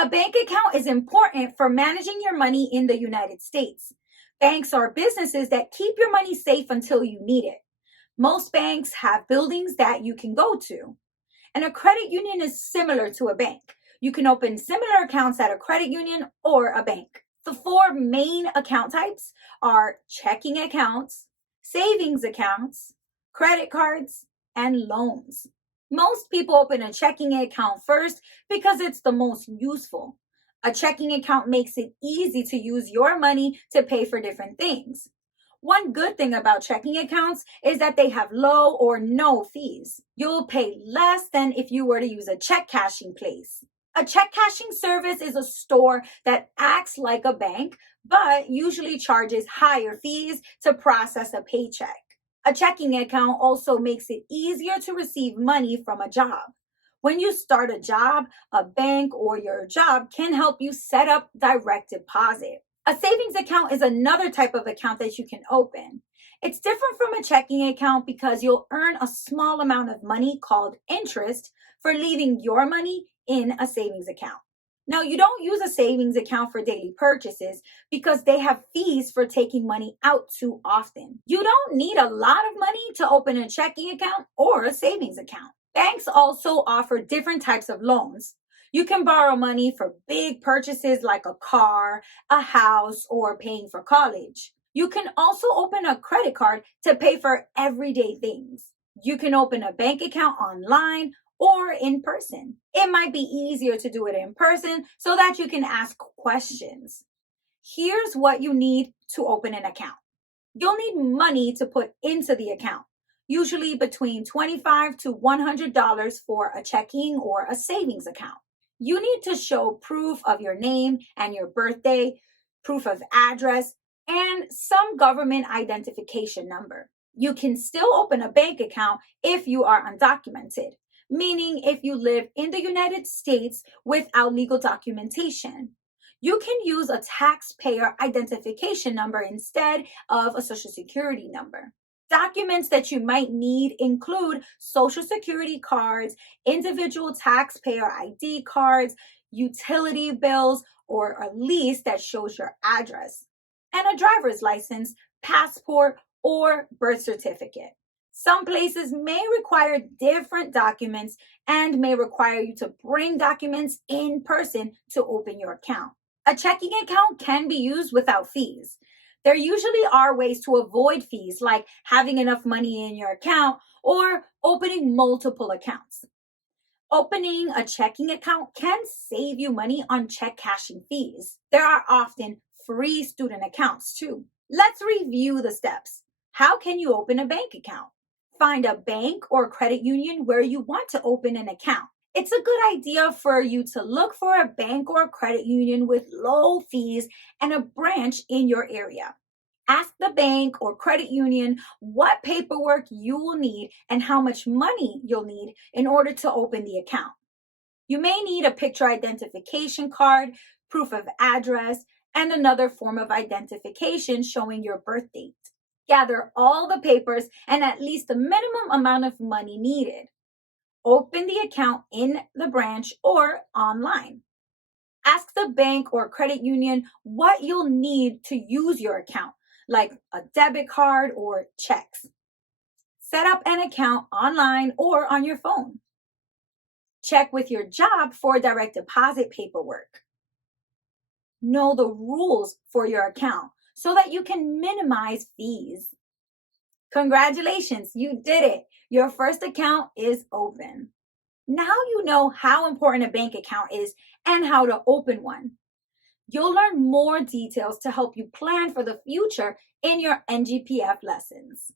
A bank account is important for managing your money in the United States. Banks are businesses that keep your money safe until you need it. Most banks have buildings that you can go to. And a credit union is similar to a bank. You can open similar accounts at a credit union or a bank. The four main account types are checking accounts, savings accounts, credit cards, and loans. Most people open a checking account first because it's the most useful. A checking account makes it easy to use your money to pay for different things. One good thing about checking accounts is that they have low or no fees. You'll pay less than if you were to use a check cashing place. A check cashing service is a store that acts like a bank, but usually charges higher fees to process a paycheck. A checking account also makes it easier to receive money from a job. When you start a job, a bank or your job can help you set up direct deposit. A savings account is another type of account that you can open. It's different from a checking account because you'll earn a small amount of money called interest for leaving your money in a savings account. Now, you don't use a savings account for daily purchases because they have fees for taking money out too often. You don't need a lot of money to open a checking account or a savings account. Banks also offer different types of loans. You can borrow money for big purchases like a car, a house, or paying for college. You can also open a credit card to pay for everyday things. You can open a bank account online or in person. It might be easier to do it in person so that you can ask questions. Here's what you need to open an account. You'll need money to put into the account, usually between $25 to $100 for a checking or a savings account. You need to show proof of your name and your birthday, proof of address, and some government identification number. You can still open a bank account if you are undocumented, meaning if you live in the United States without legal documentation. You can use a taxpayer identification number instead of a social security number. Documents that you might need include social security cards, individual taxpayer ID cards, utility bills, or a lease that shows your address, and a driver's license, passport, or birth certificate. Some places may require different documents and may require you to bring documents in person to open your account. A checking account can be used without fees. There usually are ways to avoid fees, like having enough money in your account or opening multiple accounts. Opening a checking account can save you money on check cashing fees. There are often free student accounts too. Let's review the steps. How can you open a bank account? Find a bank or credit union where you want to open an account. It's a good idea for you to look for a bank or a credit union with low fees and a branch in your area. Ask the bank or credit union what paperwork you will need and how much money you'll need in order to open the account. You may need a picture identification card, proof of address, and another form of identification showing your birth date. Gather all the papers and at least the minimum amount of money needed. Open the account in the branch or online. Ask the bank or credit union what you'll need to use your account, like a debit card or checks. Set up an account online or on your phone. Check with your job for direct deposit paperwork. Know the rules for your account so that you can minimize fees. Congratulations, you did it. Your first account is open. Now you know how important a bank account is and how to open one. You'll learn more details to help you plan for the future in your NGPF lessons.